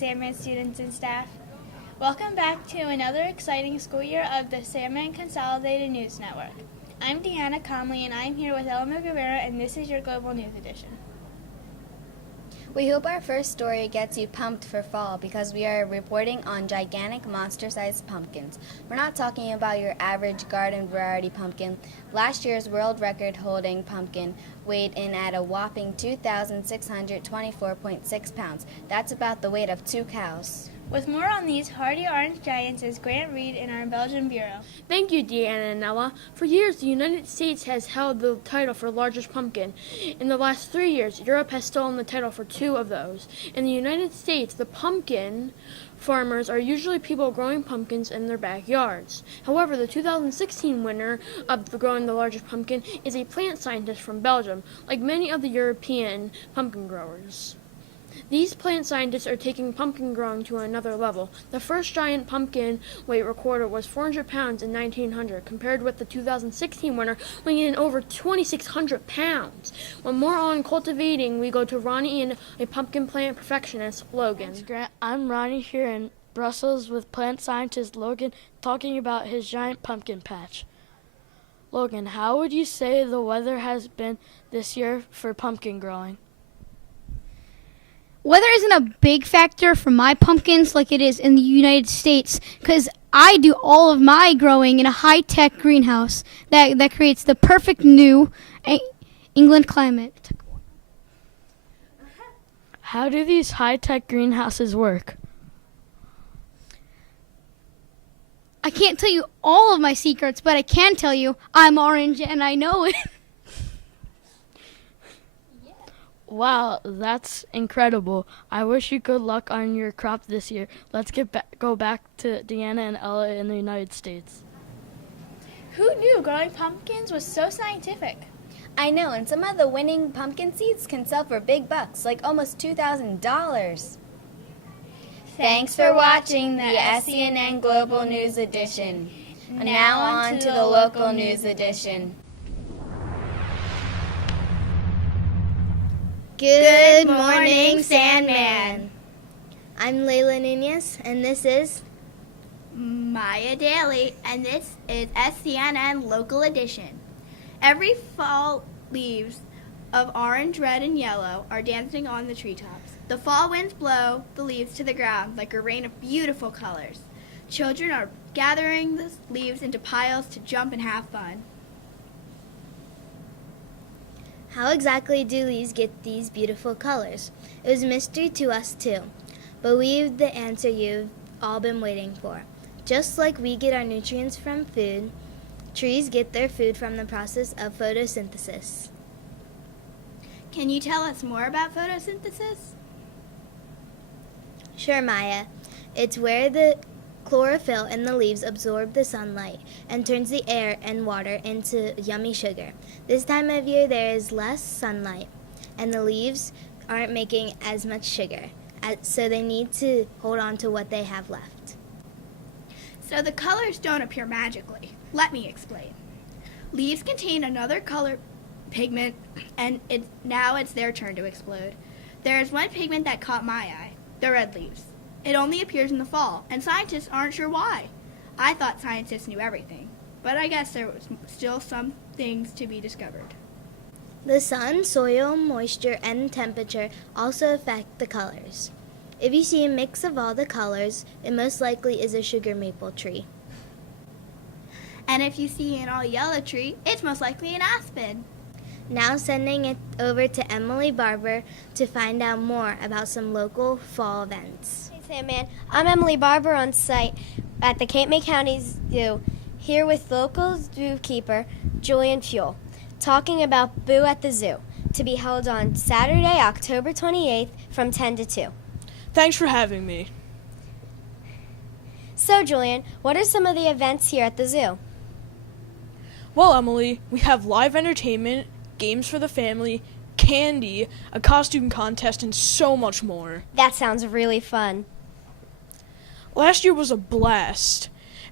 Sandman students and staff. Welcome back to another exciting school year of the Sandman Consolidated News Network. I'm Deanna Conley, and I'm here with Elma Guerrero, and this is your Global News Edition. We hope our first story gets you pumped for fall because we are reporting on gigantic monster-sized pumpkins. We're not talking about your average garden variety pumpkin. Last year's world record-holding pumpkin weighed in at a whopping 2,624.6 pounds. That's about the weight of 2 cows. With more on these hardy orange giants is Grant Reed in our Belgian bureau. Thank you, Deanna and Ella. For years, the United States has held the title for largest pumpkin. In the last 3 years, Europe has stolen the title for 2 of those. In the United States, the pumpkin farmers are usually people growing pumpkins in their backyards. However, the 2016 winner of growing the largest pumpkin is a plant scientist from Belgium, like many of the European pumpkin growers. These plant scientists are taking pumpkin growing to another level. The first giant pumpkin weight recorded was 400 pounds in 1900, compared with the 2016 winner weighing in over 2,600 pounds. With more on cultivating, we go to Ronnie and a pumpkin plant perfectionist, Logan. Thanks, Grant. I'm Ronnie here in Brussels with plant scientist Logan talking about his giant pumpkin patch. Logan, how would you say the weather has been this year for pumpkin growing? Weather isn't a big factor for my pumpkins like it is in the United States because I do all of my growing in a high-tech greenhouse that creates the perfect new England climate. How do these high-tech greenhouses work? I can't tell you all of my secrets, but I can tell you I'm orange and I know it. Wow, that's incredible. I wish you good luck on your crop this year. Let's go back to Deanna and Ella in the United States. Who knew growing pumpkins was so scientific? I know, and some of the winning pumpkin seeds can sell for big bucks, like almost $2,000. Thanks for watching the SCNN Global News Edition. Now on to the local news edition. Good morning, Sandman. I'm Layla Nunez, and this is Maya Daly, and this is SCNN Local Edition. Every fall, leaves of orange, red, and yellow are dancing on the treetops. The fall winds blow the leaves to the ground like a rain of beautiful colors. Children are gathering the leaves into piles to jump and have fun. How exactly do leaves get these beautiful colors? It was a mystery to us too, but we've the answer you've all been waiting for. Just like we get our nutrients from food, trees get their food from the process of photosynthesis. Can you tell us more about photosynthesis? Sure, Maya. It's where the chlorophyll in the leaves absorb the sunlight and turns the air and water into yummy sugar. This time of year there is less sunlight and the leaves aren't making as much sugar, so they need to hold on to what they have left. So the colors don't appear magically. Let me explain. Leaves contain another color pigment, and now it's their turn to explode. There is one pigment that caught my eye, the red leaves. It only appears in the fall, and scientists aren't sure why. I thought scientists knew everything, but I guess there was still some things to be discovered. The sun, soil, moisture, and temperature also affect the colors. If you see a mix of all the colors, it most likely is a sugar maple tree. And if you see an all yellow tree, it's most likely an aspen. Now sending it over to Emily Barber to find out more about some local fall events. Hey Sandman, I'm Emily Barber on site at the Cape May County Zoo, here with local zookeeper Julian Fuel, talking about Boo at the Zoo, to be held on Saturday, October 28th from 10 to 2. Thanks for having me. So Julian, what are some of the events here at the zoo? Well, Emily, we have live entertainment, games for the family, candy, a costume contest, and so much more. That sounds really fun. Last year was a blast,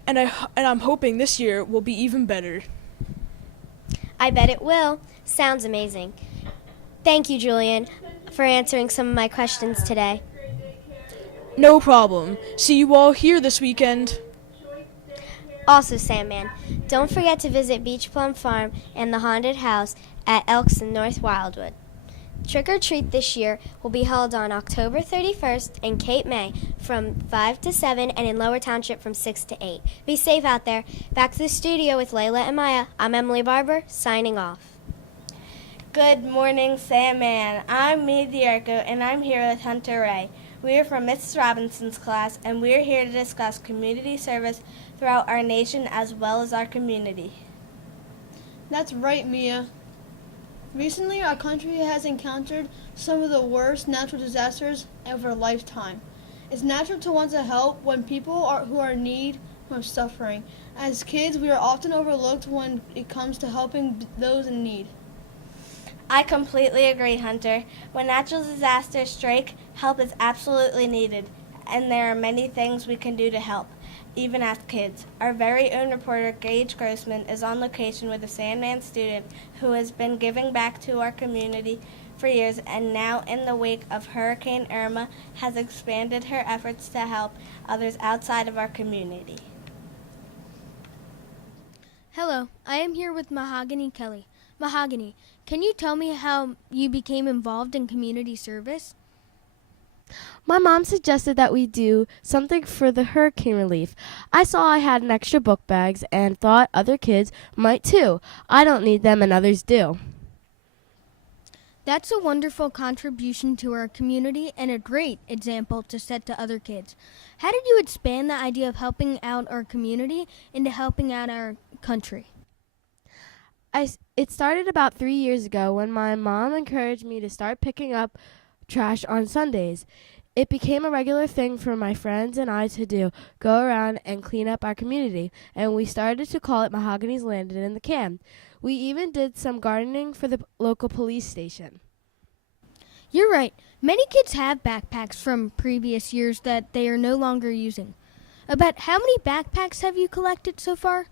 and I'm hoping this year will be even better. I bet it will. Sounds amazing. Thank you, Julian, for answering some of my questions today. No problem. See you all here this weekend. Also, Sandman, don't forget to visit Beach Plum Farm and the Haunted House at Elks in North Wildwood. Trick or Treat this year will be held on October 31st in Cape May from 5 to 7 and in Lower Township from 6 to 8. Be safe out there. Back to the studio with Layla and Maya. I'm Emily Barber, signing off. Good morning, Sandman. I'm Mia Diarco, and I'm here with Hunter Ray. We are from Mrs. Robinson's class, and we are here to discuss community service throughout our nation as well as our community. That's right, Mia. Recently, our country has encountered some of the worst natural disasters of our lifetime. It's natural to want to help when people who are in need are suffering. As kids, we are often overlooked when it comes to helping those in need. I completely agree, Hunter. When natural disasters strike, help is absolutely needed, and there are many things we can do to help, even as kids. Our very own reporter, Gage Grossman, is on location with a Sandman student who has been giving back to our community for years, and now in the wake of Hurricane Irma has expanded her efforts to help others outside of our community. Hello, I am here with Mahogany Kelly. Mahogany, can you tell me how you became involved in community service? My mom suggested that we do something for the hurricane relief. I saw I had an extra book bags and thought other kids might too. I don't need them and others do. That's a wonderful contribution to our community and a great example to set to other kids. How did you expand the idea of helping out our community into helping out our country? It started about 3 years ago when my mom encouraged me to start picking up trash on Sundays. It became a regular thing for my friends and I to do, go around and clean up our community, and we started to call it Mahogany's Landing in the Can. We even did some gardening for the local police station. You're right. Many kids have backpacks from previous years that they are no longer using. About how many backpacks have you collected so far?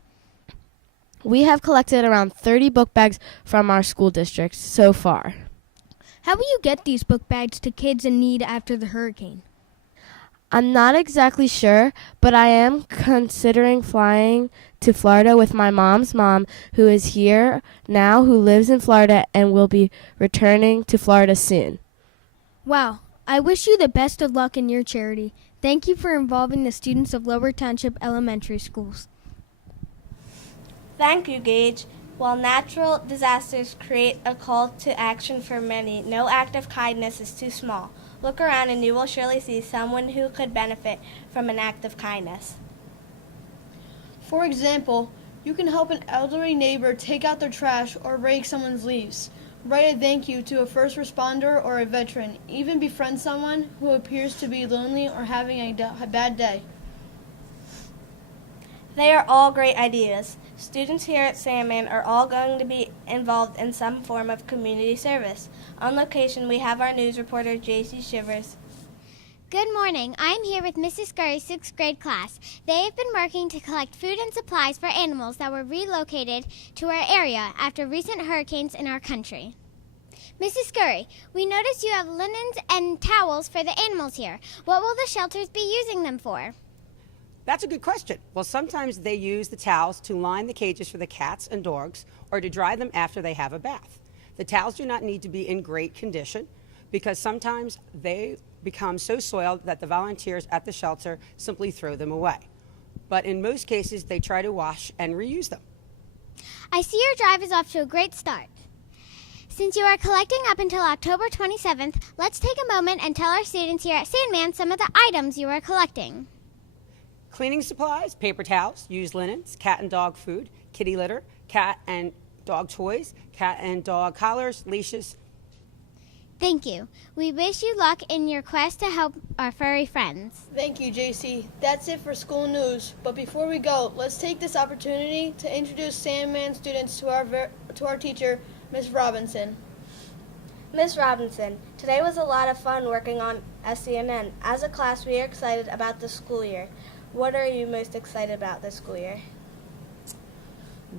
We have collected around 30 book bags from our school districts so far. How will you get these book bags to kids in need after the hurricane? I'm not exactly sure, but I am considering flying to Florida with my mom's mom, who is here now, who lives in Florida and will be returning to Florida soon. Wow. I wish you the best of luck in your charity. Thank you for involving the students of Lower Township Elementary Schools. Thank you, Gage. While natural disasters create a call to action for many, no act of kindness is too small. Look around and you will surely see someone who could benefit from an act of kindness. For example, you can help an elderly neighbor take out their trash or rake someone's leaves. Write a thank you to a first responder or a veteran. Even befriend someone who appears to be lonely or having a bad day. They are all great ideas. Students here at Sandman are all going to be involved in some form of community service. On location, we have our news reporter, JC Shivers. Good morning. I'm here with Mrs. Scurry's 6th grade class. They have been working to collect food and supplies for animals that were relocated to our area after recent hurricanes in our country. Mrs. Scurry, we noticed you have linens and towels for the animals here. What will the shelters be using them for? That's a good question. Well, sometimes they use the towels to line the cages for the cats and dogs or to dry them after they have a bath. The towels do not need to be in great condition because sometimes they become so soiled that the volunteers at the shelter simply throw them away. But in most cases, they try to wash and reuse them. I see your drive is off to a great start. Since you are collecting up until October 27th, let's take a moment and tell our students here at Sandman some of the items you are collecting. Cleaning supplies, paper towels, used linens, cat and dog food, kitty litter, cat and dog toys, cat and dog collars, leashes. Thank you. We wish you luck in your quest to help our furry friends. Thank you, JC. That's it for school news. But before we go, let's take this opportunity to introduce Sandman students to our teacher, Ms. Robinson. Ms. Robinson, today was a lot of fun working on SCNN. As a class, we are excited about the school year. What are you most excited about this school year?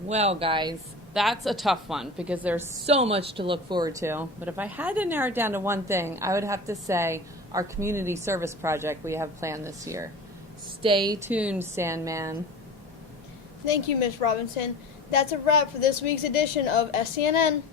Well, guys, that's a tough one because there's so much to look forward to. But if I had to narrow it down to one thing, I would have to say our our community service project we have planned this year. Stay tuned, Sandman. Thank you, Miss Robinson. That's a wrap for this week's edition of SCNN.